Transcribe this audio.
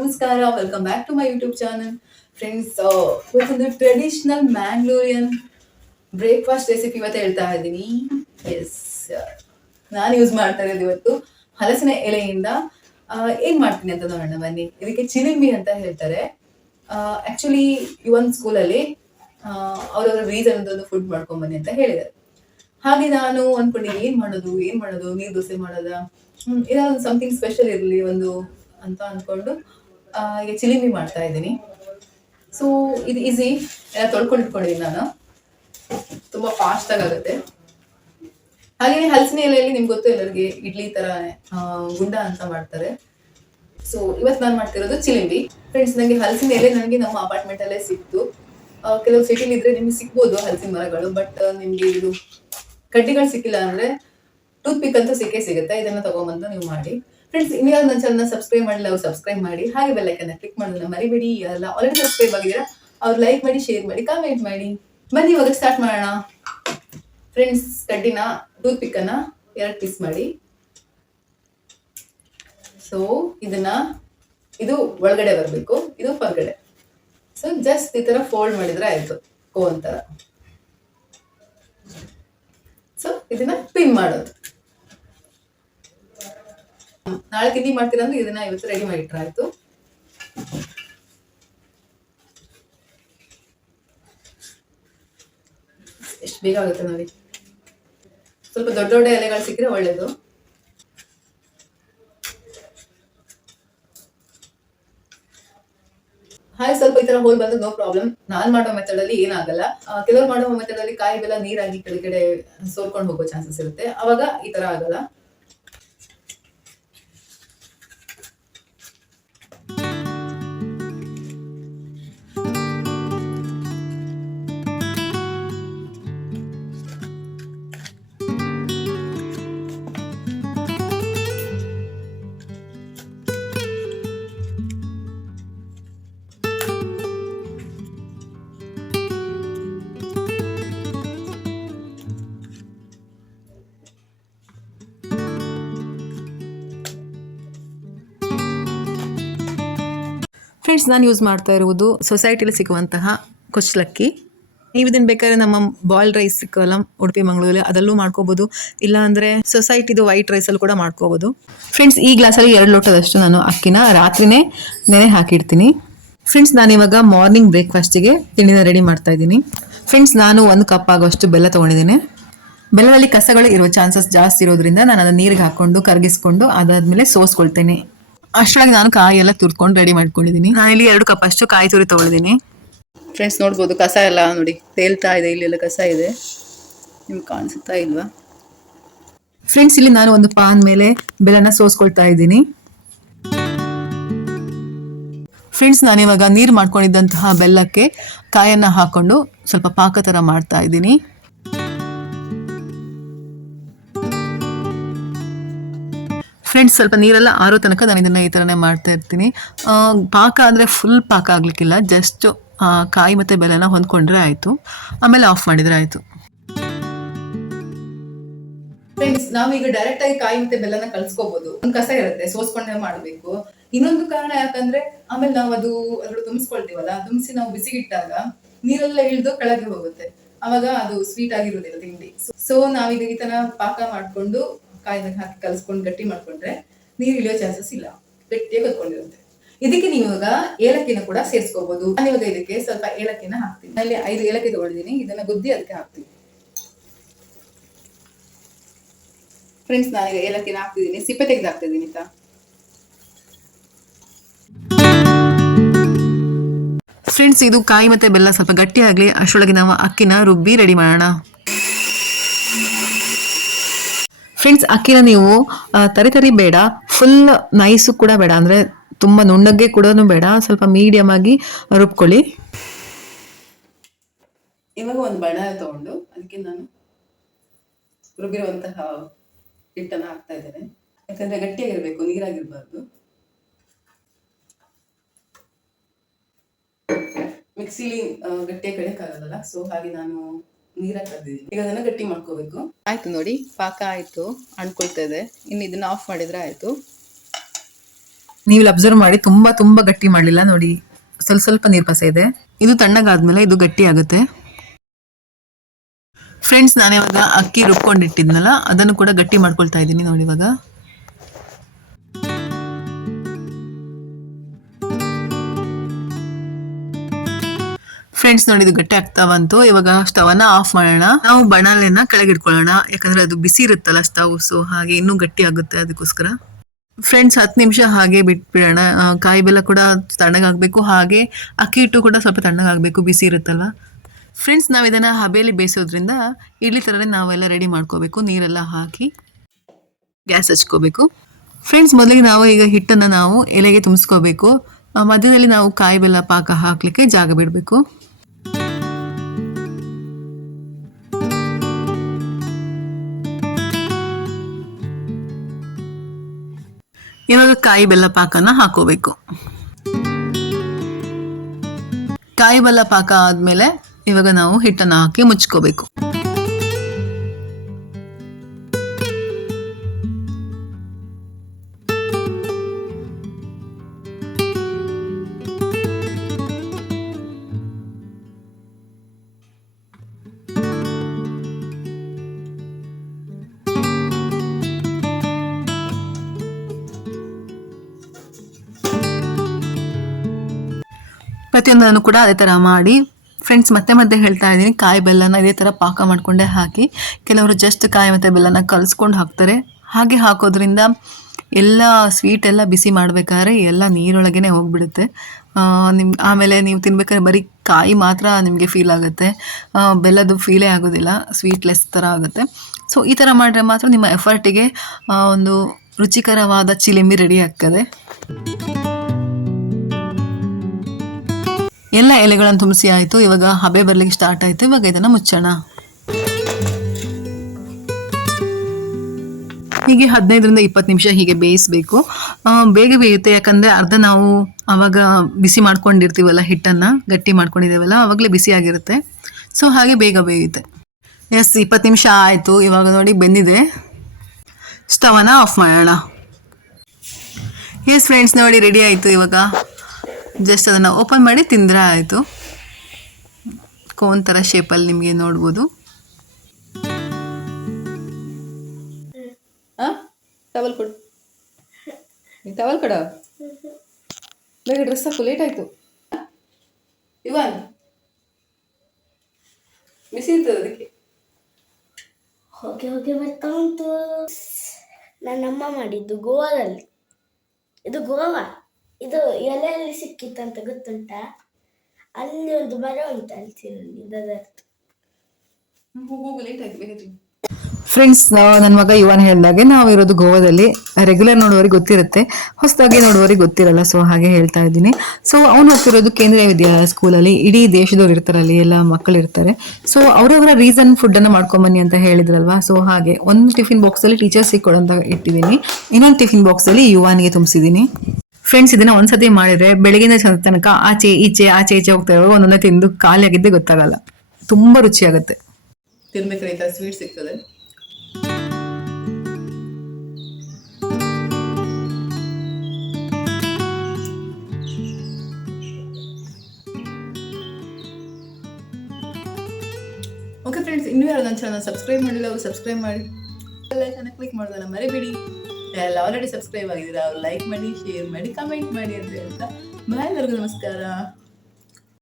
ನಮಸ್ಕಾರ welcome back to my YouTube channel friends ಇವತ್ತೊಂದು traditional Mangalorean breakfast recipe ಇವತ್ತು ಹೇಳ್ತಾ ಇದ್ದೀನಿ. ಎಸ್ ನಾನು ಯೂಸ್ ಮಾಡ್ತಾ ಇರೋದು ಇವತ್ತು ಹಲಸಿನ ಎಲೆಯಿಂದ. ಏನು ಏನ್ ಮಾಡ್ತೀನಿ ಅಂತ ನೋಡೋಣ ಬನ್ನಿ. ಇದಕ್ಕೆ ಚಿಲಿಂಬಿ ಅಂತ ಹೇಳ್ತಾರೆ. ಆಕ್ಚುಲಿ ಈ ಒಂದು ಸ್ಕೂಲಲ್ಲಿ ಅವರವರ ರೀಸನ್ ಒಂದು ಫುಡ್ ಮಾಡ್ಕೊಂಬನ್ನಿ ಅಂತ ಹೇಳಿದ್ದಾರೆ ಹಾಗೆ ನಾನು ಅನ್ಕೊಂಡೆ ಏನ್ ಮಾಡೋದು ಏನ್ ಮಾಡೋದು ನೀರು ದೋಸೆ ಮಾಡೋದ? ಹ್ಮ್ ಏನಾದ್ರು ಸಮಥಿಂಗ್ ಸ್ಪೆಷಲ್ ಇರಲಿ ಒಂದು ಅಂತ ಅನ್ಕೊಂಡು ಆ, ಈಗ ಚಿಲಿಮಿ ಮಾಡ್ತಾ ಇದ್ದೀನಿ. ಸೊ ಇದು ಈಸಿ ಎಲ್ಲ ತೊಳ್ಕೊಂಡು ನಾನು. ತುಂಬ ಫಾಸ್ಟ್ ಆಗುತ್ತೆ ಹಾಗೆ ಹಲಸಿನ ಎಲೆಯಲ್ಲಿ ನಿಮ್ಗೆ ಗೊತ್ತು, ಎಲ್ಲರಿಗೆ ಇಡ್ಲಿ ತರ ಗುಂಡ ಅಂತ ಮಾಡ್ತಾರೆ. ಸೊ ಇವತ್ತು ನಾನು ಮಾಡ್ತಿರೋದು ಚಿಲಿಂಬಿ ಫ್ರೆಂಡ್ಸ್ ನನಗೆ ಹಲಸಿನ ಎಲೆ ನನಗೆ ನಮ್ಮ ಅಪಾರ್ಟ್ಮೆಂಟ್ ಅಲ್ಲೇ ಸಿಕ್ತು. ಕೆಲವು ಸಿಟಿಲಿ ಇದ್ರೆ ನಿಮ್ಗೆ ಸಿಗ್ಬೋದು ಹಲಸಿನ ಮರಗಳು ಬಟ್ ನಿಮಗೆ ಇದು ಕಡ್ಡಿಗಳು ಸಿಕ್ಕಿಲ್ಲ ಅಂದ್ರೆ ಟೂತ್ ಪಿಕ್ ಅಂತೂ ಸಿಕ್ಕೇ ಸಿಗುತ್ತೆ. ಇದನ್ನ ತಗೊಂಬಂದು ನೀವು ಮಾಡಿ. ಫ್ರೆಂಡ್ಸ್ ಇನ್ನೂ ಯಾರು ನನ್ನ ಚಾನಲ್ನ ಸಬ್ಸ್ಕ್ರೈಬ್ ಮಾಡಿಲ್ಲ ಅವ್ರು ಸಬ್ಸ್ಕ್ರೈಬ್ ಮಾಡಿ, ಹಾಗೆ ಬೆಲ್ಲೈಕನ್ನ ಕ್ಲಿಕ್ ಮಾಡೋದನ್ನ ಮರಿಬೇಡಿ. ಎಲ್ಲ ಆಲ್ರೆಡಿ ಸಬ್ಸ್ಕ್ರೈಬ್ ಆಗಿದ್ದೀರಾ, ಅವ್ರು ಲೈಕ್ ಮಾಡಿ ಶೇರ್ ಮಾಡಿ ಕಾಮೆಂಟ್ ಮಾಡಿ. ಬನ್ನಿ, ಇವಾಗ ಸ್ಟಾರ್ಟ್ ಮಾಡೋಣ. ಫ್ರೆಂಡ್ಸ್ ಕಡ್ಡಿನ ಟೂತ್ ಪಿಕ್ಕನ್ನು ಎರಡು ಪೀಸ್ ಮಾಡಿ. ಸೊ ಇದನ್ನ, ಇದು ಒಳಗಡೆ ಬರಬೇಕು. ಇದು ಹೊರಗಡೆ. ಸೊ ಜಸ್ಟ್ ಈ ತರ ಫೋಲ್ಡ್ ಮಾಡಿದ್ರೆ ಆಯ್ತು, ಕೋ ಅಂತರ. ಸೊ ಇದನ್ನ ಪಿನ್ ಮಾಡೋದು. ನಾಳೆ ತಿಂಡಿ ಮಾಡ್ತೀರಾ ಅಂದ್ರೆ ಇದನ್ನ ಇವತ್ತು ರೆಡಿ ಮಾಡಿಟ್ರೆ ಆಯ್ತು. ಎಷ್ಟು ಬೇಗ ಆಗುತ್ತೆ ನೋಡಿ. ಸ್ವಲ್ಪ ದೊಡ್ಡ ದೊಡ್ಡ ಎಲೆಗಳು ಸಿಕ್ಕರೆ ಒಳ್ಳೇದು. ಹಾಗೆ ಸ್ವಲ್ಪ ಈ ತರ ಹೋಲ್ ಬಂದ್ರೆ ನೋ ಪ್ರಾಬ್ಲಮ್ ನಾನ್ ಮಾಡೋ ಮೆಥಡ್ ಅಲ್ಲಿ ಏನಾಗಲ್ಲ. ಕೆಲವ್ರು ಮಾಡೋ ಮೆಥಡ್ ಅಲ್ಲಿ ಕಾಯಿ ಬೆಲ್ಲ ನೀರಾಗಿ ಕೆಳಗಡೆ ಸೋರ್ಕೊಂಡು ಹೋಗೋ ಚಾನ್ಸಸ್ ಇರುತ್ತೆ. ಅವಾಗ ಈ ತರ ಆಗಲ್ಲ. ಫ್ರೆಂಡ್ಸ್ ನಾನು ಯೂಸ್ ಮಾಡ್ತಾ ಇರುವುದು ಸೊಸೈಟಿಲಿ ಸಿಗುವಂತಹ ಕೊಚ್ಚಲಕ್ಕಿ ನೀವು ಇದನ್ನು ಬೇಕಾದ್ರೆ ನಮ್ಮ ಬಾಯ್ಲ್ ರೈಸ್ ಸಿಕ್ಕಲ್ಲ, ಉಡುಪಿ, ಮಂಗಳೂರಲ್ಲಿ ಅದಲ್ಲೂ ಮಾಡ್ಕೋಬಹುದು ಇಲ್ಲ ಅಂದ್ರೆ ಸೊಸೈಟಿದು ವೈಟ್ ರೈಸಲ್ಲಿ ಕೂಡ ಮಾಡ್ಕೋಬಹುದು ಫ್ರೆಂಡ್ಸ್ ಈ ಗ್ಲಾಸಲ್ಲಿ ಎರಡು ಲೋಟದಷ್ಟು ನಾನು ಅಕ್ಕಿನ ರಾತ್ರಿನೇ ನೆನೆ ಹಾಕಿಡ್ತೀನಿ. ಫ್ರೆಂಡ್ಸ್ ನಾನು ಇವಾಗ ಮಾರ್ನಿಂಗ್ ಬ್ರೇಕ್ಫಾಸ್ಟಿಗೆ ತಿಂಡಿನ ರೆಡಿ ಮಾಡ್ತಾ ಇದ್ದೀನಿ. ಫ್ರೆಂಡ್ಸ್ ನಾನು ಒಂದು ಕಪ್ ಆಗುವಷ್ಟು ಬೆಲ್ಲ ತೊಗೊಂಡಿದ್ದೀನಿ. ಬೆಲ್ಲದಲ್ಲಿ ಕಸಗಳು ಇರುವ ಚಾನ್ಸಸ್ ಜಾಸ್ತಿ ಇರೋದ್ರಿಂದ ನಾನು ಅದನ್ನ ನೀರಿಗೆ ಹಾಕೊಂಡು, ಕರಗಿಸ್ಕೊಂಡು ಅದಾದ್ಮೇಲೆ ಸೋಸ್ಕೊಳ್ತೇನೆ. ಅಷ್ಟರೊಳಗೆ ನಾನು ಕಾಯಿ ಎಲ್ಲ ತುರ್ಕೊಂಡು ರೆಡಿ ಮಾಡ್ಕೊಂಡಿದ್ದೀನಿ ನಾನು ಇಲ್ಲಿ ಎರಡು ಕಪ್ ಅಷ್ಟು ಕಾಯಿ ತುರಿ ತಗೊಳಿದ್ದೀನಿ ಫ್ರೆಂಡ್ಸ್ ನೋಡ್ಬೋದು ಕಸ ಎಲ್ಲ ನೋಡಿ ತೇಲ್ತಾ ಇದೆ ಇಲ್ಲಿ ಎಲ್ಲ ಕಸ ಇದೆ. ನಿಮ್ಗೆ ಕಾಣಿಸುತ್ತಾ ಇಲ್ವಾ? ಫ್ರೆಂಡ್ಸ್ ಇಲ್ಲಿ ನಾನು ಒಂದು ಪಾನ್ ಮೇಲೆ ಬೆಲ್ಲನ ಸೋಸ್ಕೊಳ್ತಾ ಇದ್ದೀನಿ. ಫ್ರೆಂಡ್ಸ್ ನಾನಿವಾಗ ನೀರು ಮಾಡ್ಕೊಂಡಿದ್ದಂತಹ ಬೆಲ್ಲಕ್ಕೆ ಕಾಯನ್ನ ಹಾಕೊಂಡು ಸ್ವಲ್ಪ ಪಾಕ ಥರ ಮಾಡ್ತಾ ಇದ್ದೀನಿ. ಫ್ರೆಂಡ್ಸ್ ಸ್ವಲ್ಪ ನೀರೆಲ್ಲ ಆರೋ ತನಕ ನಾನು ಇದನ್ನು ಈ ಥರನೇ ಮಾಡ್ತಾ ಇರ್ತೀನಿ. ಪಾಕ ಅಂದರೆ ಫುಲ್ ಪಾಕ ಆಗಲಿಕ್ಕಿಲ್ಲ ಜಸ್ಟ್ ಕಾಯಿ ಮತ್ತು ಬೆಲೆನ ಹೊಂದ್ಕೊಂಡ್ರೆ ಆಯಿತು. ಆಮೇಲೆ ಆಫ್ ಮಾಡಿದರೆ ಆಯಿತು. ಫ್ರೆಂಡ್ಸ್ ನಾವೀಗ ಡೈರೆಕ್ಟ್ ಆಗಿ ಕಾಯಿ ಮತ್ತೆ ಬೆಲ್ಲನ ಕಲ್ಸ್ಕೋಬಹುದು ಒಂದು ಕಸ ಇರುತ್ತೆ, ಸೋಸ್ಕೊಂಡೇ ಮಾಡಬೇಕು. ಇನ್ನೊಂದು ಕಾರಣ ಯಾಕಂದ್ರೆ, ಆಮೇಲೆ ನಾವು ಅದು ಅದ್ರೊಳಗೆ ತುಂಬಿಸ್ಕೊಳ್ತೀವಲ್ಲ ತುಂಬಿಸಿ ನಾವು ಬಿಸಿಗಿಟ್ಟಾಗ ನೀರೆಲ್ಲ ಇಳಿದು ಕೆಳಗೆ ಹೋಗುತ್ತೆ. ಅವಾಗ ಅದು ಸ್ವೀಟ್ ಆಗಿರೋದಿಲ್ಲ ತಿಂಡಿ. ಸೊ ನಾವೀಗ ಈ ತರ ಪಾಕ ಮಾಡ್ಕೊಂಡು ಕಾಯಿದಾಗ ಹಾಕಿ ಕಲ್ಸ್ಕೊಂಡು ಗಟ್ಟಿ ಮಾಡ್ಕೊಂಡ್ರೆ ನೀರು ಇಳಿಯೋ ಚಾನ್ಸಸ್ ಇಲ್ಲ. ಗಟ್ಟಿಯಾಗಿ ಹೊತ್ಕೊಂಡಿರುತ್ತೆ. ಇದಕ್ಕೆ ನೀವು ಇವಾಗ ಏಲಕ್ಕಿನ ಕೂಡ ಸೇರಿಸ್ಕೋಬಹುದು ನಾನು ಇವಾಗ ಇದಕ್ಕೆ ಸ್ವಲ್ಪ ಏಲಕ್ಕಿನ ಹಾಕ್ತೀನಿ. ಅಲ್ಲಿ ಐದು ಏಲಕ್ಕಿ ತಗೊಂಡಿದ್ದೀನಿ ಇದನ್ನ ಗುದ್ದಿ ಅದಕ್ಕೆ ಹಾಕ್ತೀನಿ. ಫ್ರೆಂಡ್ಸ್ ನಾನೀಗ ಏಲಕ್ಕಿನ ಹಾಕ್ತಿದ್ದೀನಿ ಸಿಪ್ಪೆ ತೆಗೆದು ಹಾಕ್ತಿದ್ದೀನಿ ಆಯ್ತಾ? ಫ್ರೆಂಡ್ಸ್ ಇದು ಕಾಯಿ ಮತ್ತೆ ಬೆಲ್ಲ ಸ್ವಲ್ಪ ಗಟ್ಟಿ ಆಗಲಿ ಅಷ್ಟರೊಳಗೆ ನಾವು ಅಕ್ಕಿನ ರುಬ್ಬಿ ರೆಡಿ ಮಾಡೋಣ. ಫ್ರೆಂಡ್ಸ್ ಅಕ್ಕಿನ ನೀವು ತರಿ ತರಿ ಬೇಡ. ಫುಲ್ ನೈಸು ಕೂಡ ಬೇಡ. ಅಂದರೆ ತುಂಬ ನುಣ್ಣಗೆ ಕೂಡ ಬೇಡ. ಸ್ವಲ್ಪ ಮೀಡಿಯಮ್ ಆಗಿ ರುಬ್ಕೊಳ್ಳಿ. ಇವಾಗ ಒಂದು ಬಣ ತಗೊಂಡು ಅದಕ್ಕೆ ನಾನು ರುಬ್ಬಿರುವಂತಹ ಹಿಟ್ಟನ್ನು ಹಾಕ್ತಾ ಇದ್ದೇನೆ. ಯಾಕಂದ್ರೆ ಗಟ್ಟಿಯಾಗಿರ್ಬೇಕು, ನೀರಾಗಿರ್ಬಾರ್ದು. ಮಿಕ್ಸಿಲಿ ಗಟ್ಟಿಯಾಗಿ ಕಡಿಯಕ್ಕಾಗಲ್ಲ ಸೊ ಹಾಗೆ ನಾನು ನೀರಾಗಿ ಕರೆದಿದ್ದೀನಿ ಈಗ ಅದನ್ನ ಗಟ್ಟಿ ಮಾಡ್ಕೋಬೇಕು. ಆಯ್ತು ನೋಡಿ ಪಾಕ ಆಯ್ತು ಅಣ್ಕೊಳ್ತಾ ಇದೆ. ಇನ್ನು ಇದನ್ನ ಆಫ್ ಮಾಡಿದ್ರೆ ಆಯ್ತು. ನೀವು ಅಬ್ಸರ್ವ್ ಮಾಡಿ ತುಂಬಾ ತುಂಬಾ ಗಟ್ಟಿ ಮಾಡಲಿಲ್ಲ. ನೋಡಿ ಸ್ವಲ್ಪ ಸ್ವಲ್ಪ ನೀರು ಪಸೆ ಇದೆ. ಇದು ತಣ್ಣಗಾದ್ಮೇಲೆ ಇದು ಗಟ್ಟಿ ಆಗುತ್ತೆ. ಫ್ರೆಂಡ್ಸ್ ನಾನು ಇವಾಗ ಅಕ್ಕಿ ರುಬ್ಕೊಂಡಿಟ್ಟಿದ್ನಲ್ಲ ಅದನ್ನು ಕೂಡ ಗಟ್ಟಿ ಮಾಡ್ಕೊಳ್ತಾ ಇದ್ದೀನಿ ನೋಡಿ ಇವಾಗ. ಫ್ರೆಂಡ್ಸ್ ನೋಡಿ ಇದು ಗಟ್ಟಿ ಆಗ್ತಾ ಬಂತು ಇವಾಗ ಸ್ಟವ್ ಅನ್ನ ಆಫ್ ಮಾಡೋಣ. ನಾವು ಬಣಲೆನ ಕೆಳಗೆ ಇಟ್ಕೊಳ್ಳೋಣ ಯಾಕಂದ್ರೆ ಅದು ಬಿಸಿ ಇರುತ್ತಲ್ಲ ಸ್ಟವ್ ಸೊ ಹಾಗೆ ಇನ್ನೂ ಗಟ್ಟಿ ಆಗುತ್ತೆ ಅದಕ್ಕೋಸ್ಕರ. ಫ್ರೆಂಡ್ಸ್ ಹತ್ತು ನಿಮಿಷ ಹಾಗೆ ಬಿಟ್ಬಿಡೋಣ. ಕಾಯಿ ಬೆಲ್ಲ ಕೂಡ ತಣ್ಣಗಾಗಬೇಕು. ಹಾಗೆ ಅಕ್ಕಿ ಹಿಟ್ಟು ಕೂಡ ಸ್ವಲ್ಪ ತಣ್ಣಗಾಗಬೇಕು. ಬಿಸಿ ಇರುತ್ತಲ್ಲ ಫ್ರೆಂಡ್ಸ್ ನಾವು ಇದನ್ನು ಹಬೆಯಲ್ಲಿ ಬೇಯಿಸೋದ್ರಿಂದ ಇಡ್ಲಿ ಥರನೇ ನಾವೆಲ್ಲ ರೆಡಿ ಮಾಡ್ಕೋಬೇಕು. ನೀರೆಲ್ಲ ಹಾಕಿ ಗ್ಯಾಸ್ ಹಚ್ಕೋಬೇಕು. ಫ್ರೆಂಡ್ಸ್ ಮೊದಲಿಗೆ ನಾವು ಈಗ ಹಿಟ್ಟನ್ನು ನಾವು ಎಲೆಗೆ ತುಂಬಿಸ್ಕೋಬೇಕು. ಮಧ್ಯದಲ್ಲಿ ನಾವು ಕಾಯಿ ಬೆಲ್ಲ ಪಾಕ ಹಾಕಲಿಕ್ಕೆ ಜಾಗ ಬಿಡಬೇಕು. ಇವಾಗ ಕಾಯಿ ಬೆಲ್ಲ ಪಾಕನ ಹಾಕೋಬೇಕು. ಕಾಯಿ ಬೆಲ್ಲ ಪಾಕ ಆದ್ಮೇಲೆ ಇವಾಗ ನಾವು ಹಿಟ್ಟನ್ನು ಹಾಕಿ ಮುಚ್ಕೋಬೇಕು. ಪ್ರತಿಯೊಂದನ್ನು ಕೂಡ ಅದೇ ಥರ ಮಾಡಿ ಫ್ರೆಂಡ್ಸ್ ಮತ್ತೆ ಮತ್ತೆ ಹೇಳ್ತಾ ಇದ್ದೀನಿ. ಕಾಯಿ ಬೆಲ್ಲನ ಇದೇ ಥರ ಪಾಕ ಮಾಡಿಕೊಂಡೇ ಹಾಕಿ, ಕೆಲವರು ಜಸ್ಟ್ ಕಾಯಿ ಮತ್ತು ಬೆಲ್ಲನ ಕಲಿಸ್ಕೊಂಡು ಹಾಕ್ತಾರೆ. ಹಾಗೆ ಹಾಕೋದ್ರಿಂದ ಎಲ್ಲ ಸ್ವೀಟ್ ಎಲ್ಲ ಬಿಸಿ ಮಾಡಬೇಕಾದ್ರೆ ಎಲ್ಲ ನೀರೊಳಗೇ ಹೋಗ್ಬಿಡುತ್ತೆ. ನಿಮ್ಮ ಆಮೇಲೆ ನೀವು ತಿನ್ಬೇಕಾದ್ರೆ ಬರೀ ಕಾಯಿ ಮಾತ್ರ ನಿಮಗೆ ಫೀಲ್ ಆಗುತ್ತೆ. ಬೆಲ್ಲದು ಫೀಲೇ ಆಗೋದಿಲ್ಲ ಸ್ವೀಟ್ಲೆಸ್ ಥರ ಆಗುತ್ತೆ. ಸೊ ಈ ಥರ ಮಾಡಿದ್ರೆ ಮಾತ್ರ ನಿಮ್ಮ ಎಫರ್ಟಿಗೆ ಒಂದು ರುಚಿಕರವಾದ ಚಿಲಿಮಿ ರೆಡಿ ಆಗ್ತದೆ. ಎಲ್ಲ ಎಲೆಗಳನ್ನು ತುಂಬಿಸಿ ಆಯಿತು. ಇವಾಗ ಹಬೆ ಬರಲಿಕ್ಕೆ ಸ್ಟಾರ್ಟ್ ಆಯಿತು. ಇವಾಗ ಇದನ್ನು ಮುಚ್ಚೋಣ. ಹೀಗೆ ಹದಿನೈದರಿಂದ ಇಪ್ಪತ್ತು ನಿಮಿಷ ಹೀಗೆ ಬೇಯಿಸಬೇಕು. ಬೇಗ ಬೇಯುತ್ತೆ. ಯಾಕಂದರೆ ಅರ್ಧ ನಾವು ಆವಾಗ ಬಿಸಿ ಮಾಡ್ಕೊಂಡಿರ್ತೀವಲ್ಲ ಹಿಟ್ಟನ್ನು, ಗಟ್ಟಿ ಮಾಡ್ಕೊಂಡಿದ್ದೇವಲ್ಲ, ಅವಾಗಲೇ ಬಿಸಿ ಆಗಿರುತ್ತೆ. ಸೊ ಹಾಗೆ ಬೇಗ ಬೇಯುತ್ತೆ. ಎಸ್ ಇಪ್ಪತ್ತು ನಿಮಿಷ ಆಯಿತು. ಇವಾಗ ನೋಡಿ ಬೆಂದಿದೆ. ಸ್ಟವನ್ನು ಆಫ್ ಮಾಡೋಣ. ಎಸ್ ಫ್ರೆಂಡ್ಸ್ ನೋಡಿ ರೆಡಿ ಆಯಿತು ಇವಾಗ. ಜಸ್ಟ್ ಅದನ್ನು ಓಪನ್ ಮಾಡಿ ತಿಂದರೆ ಆಯಿತು. ಕೋನ್ ಥರ ಶೇಪಲ್ಲಿ ನಿಮಗೆ ನೋಡ್ಬೋದು. ಟವಲ್ ಕೊಡು. ಟವಲ್ ಕೊಡ. ಬೇಗ ಡ್ರೆಸ್ ಹಾಕು ಲೇಟ್ ಆಯಿತು. ಇವನ್ ಬಿಸಿ ಇರ್ತದೆ ಅದಕ್ಕೆ. ಹೋಗಿ ಹೋಗಿ ಬರ್ತಾ ಉಂಟು. ನನ್ನಮ್ಮ ಮಾಡಿದ್ದು ಗೋವಾದಲ್ಲಿ. ಇದು ಗೋವಾ? ಇದು ಎಲೆಯಲ್ಲಿ ಸಿಕ್ಕಿತ್ತಂತ ಗೊತ್ತುಂಟಾ? ಅಲ್ಲಿ ಒಂದು ಮರ ಉಂಟು ಅಲ್ಲಿ ಲೇಟ್ ಫ್ರೆಂಡ್ಸ್ ನನ್ನ ಮಗ ಯುವನ್ ಹೇಳಿದಾಗೆ ನಾವು ಇರೋದು ಗೋವಾದಲ್ಲಿ. ರೆಗ್ಯುಲರ್ ನೋಡುವವರಿಗೆ ಗೊತ್ತಿರುತ್ತೆ ಹೊಸದಾಗಿ ನೋಡುವವರಿಗೆ ಗೊತ್ತಿರಲ್ಲ ಸೊ ಹಾಗೆ ಹೇಳ್ತಾ ಇದ್ದೀನಿ. ಸೊ ಅವನು ಹೋಗ್ತಿರೋದು ಕೇಂದ್ರೀಯ ವಿದ್ಯಾಲಯ ಸ್ಕೂಲಲ್ಲಿ ಇಡೀ ದೇಶದವ್ರು ಇರ್ತಾರೆ ಅಲ್ಲಿ ಎಲ್ಲ ಮಕ್ಕಳು ಇರ್ತಾರೆ. ಸೊ ಅವರವರ ರೀಸನ್ ಫುಡ್ಡನ್ನು ಮಾಡ್ಕೊಂಬನ್ನಿ ಅಂತ ಹೇಳಿದ್ರಲ್ವಾ? ಸೊ ಹಾಗೆ ಒಂದು ಟಿಫಿನ್ ಬಾಕ್ಸಲ್ಲಿ ಟೀಚರ್ಸಿಗೆ ಕೊಡೋಂತ ಇಟ್ಟಿದ್ದೀನಿ. ಇನ್ನೊಂದು ಟಿಫಿನ್ ಬಾಕ್ಸಲ್ಲಿ ಯುವಾನಿಗೆ ತುಂಬಿಸಿದ್ದೀನಿ. ಫ್ರೆಂಡ್ಸ್ ಇದನ್ನ ಒಂದ್ಸತಿ ಮಾಡಿದ್ರೆ ಬೆಳಗಿನ ತನಕ ಆಚೆ ಈಚೆ ಆಚೆ ಈಚೆ ಹೋಗ್ತಾ ಇರುವಾಗ ಒಂದೊಂದೇ ತಿಂದು ಖಾಲಿ ಆಗಿದ್ದೇ ಗೊತ್ತಾಗಲ್ಲ. ತುಂಬಾ ರುಚಿಯಾಗುತ್ತೆ. ತಿನ್ಬೇಕಾದ್ರೆ ಸ್ವೀಟ್ ಸಿಗ್ತದೆ. ಓಕೆ ಫ್ರೆಂಡ್ಸ್ ಇನ್ನೂ ಯಾರು ನನ್ನ ಚಾನಲ್ ಸಬ್ಸ್ಕ್ರೈಬ್ ಮಾಡಿಲ್ಲ, ಅವ್ರು ಸಬ್ಸ್ಕ್ರೈಬ್ ಮಾಡಿ. ಲೈಕನ್ನು ಕ್ಲಿಕ್ ಮಾಡೋದನ್ನ ಮರಿಬೇಡಿ. ಎಲ್ಲ ಆಲ್ರೆಡಿ ಸಬ್ಸ್ಕ್ರೈಬ್ ಆಗಿದ್ದೀರಾ ಲೈಕ್ ಮಾಡಿ ಶೇರ್ ಮಾಡಿ ಕಮೆಂಟ್ ಮಾಡಿ ಅಂತ ಹೇಳ್ತಾ, ಬಾಯ್ ಎಲ್ಲರಿಗೂ ನಮಸ್ಕಾರ.